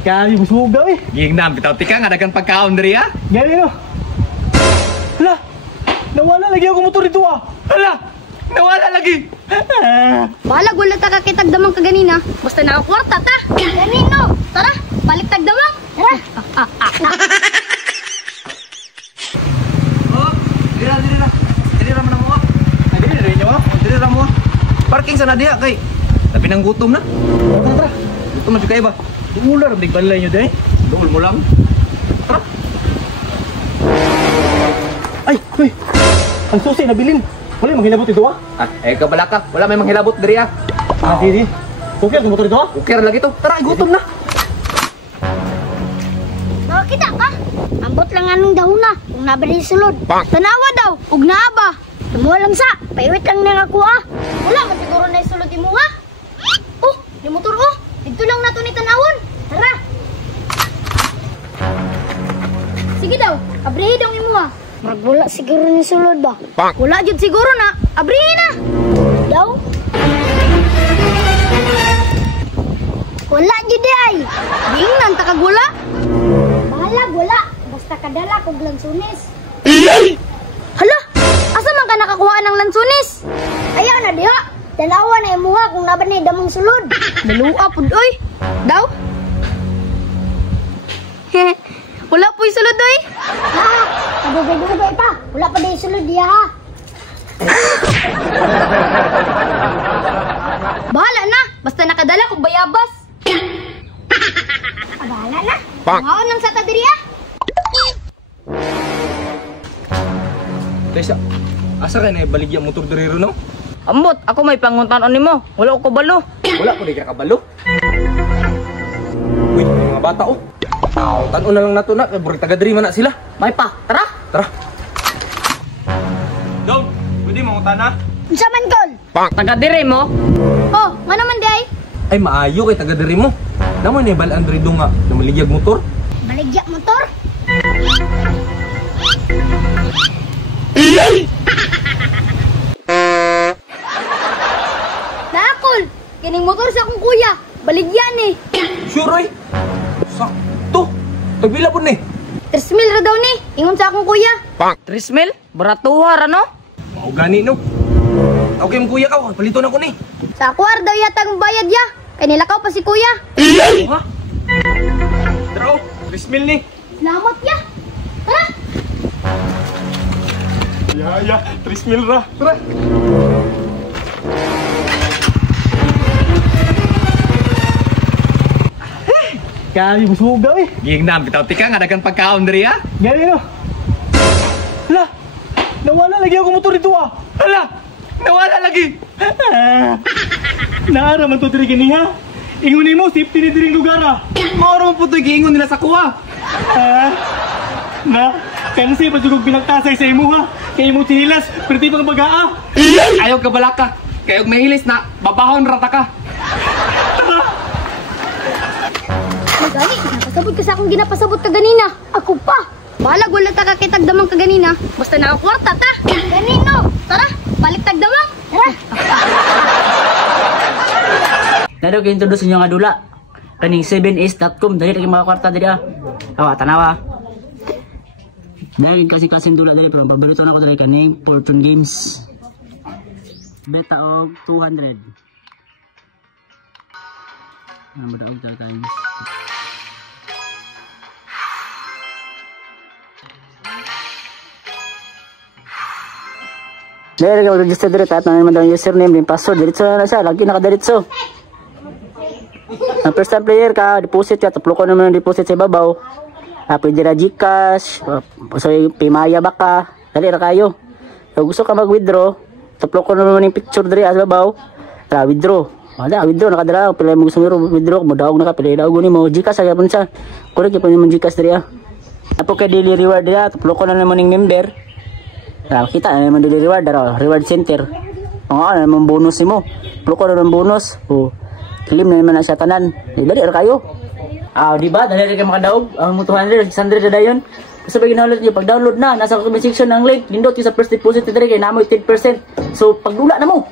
Kami busog daw eh. Gingnam, bitaw tika nga dagang pagkaon diri ha. Gani no. Hala. Nawala lagi ako motor dito ah. Hala, nawala lagi. Bahala, wala ta kakitag damang kaganina. Basta nakakwarta ta. Ganino. Tara, balik tag damang. Tara. Oh, diri ra man mo. Diri nyo ah. Diri ra mo. Parking sana diha kay. Tapi nang gutom na. Tara. Gutom na kay ba? Ular dig balay nyo dai. Dul mo lang. Tara. Ay, hoy. Ang susi nabilin. Wala manghilabot ito ah. Kabalaka. Wala may manghilabot diri ah. Di. Okay, ang motor ito ah. Okay ra lagi to. Tara, gutom na. Bakit ka? Ambot lang anong dahuna. Kung nabali sulod. Tanawa daw. Ug naaba. Tumuha lang sa. Paiwit lang na ako ah. Wala man siguro na isulod mo ha. Oh, di motor oh. Dito lang nato ni tanawon. Tara. Sige daw. Abrihi daw imo ha. Wala siguro ni sulod ba? Wala jud siguro na. Abrihi na. Daw. Wala jud ay. Gingnan ta kag wala. Wala. Basta kadala kog lansunis. Hala! Asa man ka nakakuha ng lansunis? Ayaw na diha. Dalawa na imuha kung nabanay damang sulod. Dalua pud oy. Daw? Wala po yung sulod oy. Ha? Kadugay-dugay pa. Wala pa din sulod diha ha. Bahala na. Basta nakadala kog bayabas. Bahala na. Ngaon lang sa tadiri ah. Tesa, asa ka na baligya motor diri ro no? Ambot, ako may panguntanon nimo. Wala ko kabalo. Wala ko di ka kabalo. Uy, mga bata oh. Tanon na lang nato na, kay taga diri man na sila. May pa, tara. Tara. Dog, pwede mo utana? Unsa man kol? Taga dire mo. Oh, nga naman di ay. Ay maayo kay taga diri mo. Naman ni balaan diri do nga na maligyag motor. Baligya motor? Nakol! Kining motor sa akong kuya. Baligyan eh. Sure oy. Sakto. Tagbila po ni. 3,000 ra daw ni. Ingon sa akong kuya. 3,000? Baratuhar ano? Mao gani no. Okay mo kuya ka, palito na ko ni. Sa akwar daw yata ang bayad ya. Kay nilakaw pa si kuya. Ha? Tara oh, 3,000 ni. Salamat ya. Tara! Ya, 3,000 ra. Tara. Kami busog daw eh. Gingnam, bitaw tika nga dagang pagkaon diri ha. Gani no. Hala. Nawala lagi ako motor dito ah. Hala, nawala lagi. Naara man to diri kini ha. Ingon mo safety ni diring lugar ah. Maoro mo putoy giingon nila sa kuha. Na, kansi pa jugog pinagtasay sa imo ha. Kay imo tinilas, perti pang bagaa. Ayaw ka balaka. Kayog mahilis na babahon rata ka. Magali, napasabot ka sa akong ginapasabot ka ganina. Ako pa. Bahala, wala ta kakitag damang ka ganina. Basta nakakwarta ta. Ganino. Tara, balik tag damang. Tara. Nado kayo introduce inyo nga dula. Kaning 7s.com. Dali tayo mga kwarta dali ah. Awa, tanawa. Dahil kasi dula dali. Pero pagbalito na ko dali kaning Fortune Games. Beta og 200. Ang madaog times. Dahil kayo mag-register dito at naman daw yung username din password. Diretso na siya. Lagi nakadiretso. Ang first time player ka, deposit ka. Taplo ko naman yung deposit sa ibabaw. Pwede na Gcash. So Pimaya baka. Dali na kayo. Kung gusto ka mag-withdraw, taplo ko naman yung picture dito sa ibabaw. Withdraw. Wala, withdraw. Nakadala. Pila mo gusto mo withdraw. Madaog na ka. Pila ilaog mo. Gcash. Kaya po siya. Correct yung naman Gcash dito. Apo kay daily reward dito. Taplo ko na naman yung member. Kita na naman dili reward reward center. Ano naman bonus mo. Pluko na ng bonus. Claim na naman na siya tanan. Dali ra kayo. Di ba? Dali ka makadaog. Ang 200, 600 na dayon. Kasi pag ginawa niyo, pag-download na, nasa comment section ng link. Nindot yung sa first deposit dali kay namoy 10%. So pagdula na mo.